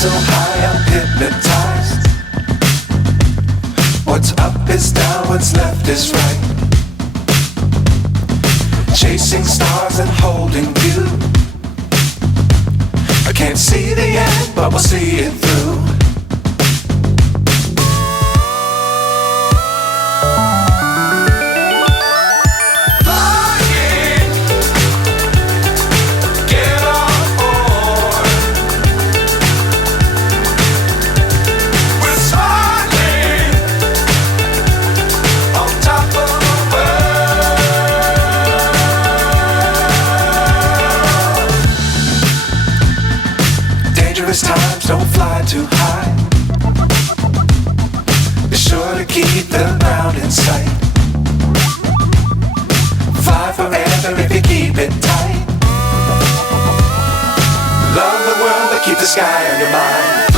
so high I'm hypnotized. What's up is down, what's left is right. Chasing stars and holding you. I can't see the end, but we'll see it through. Dangerous times, don't fly too high. Be sure to keep the ground in sight. Fly forever if you keep it tight. Love the world, but keep the sky on your mind.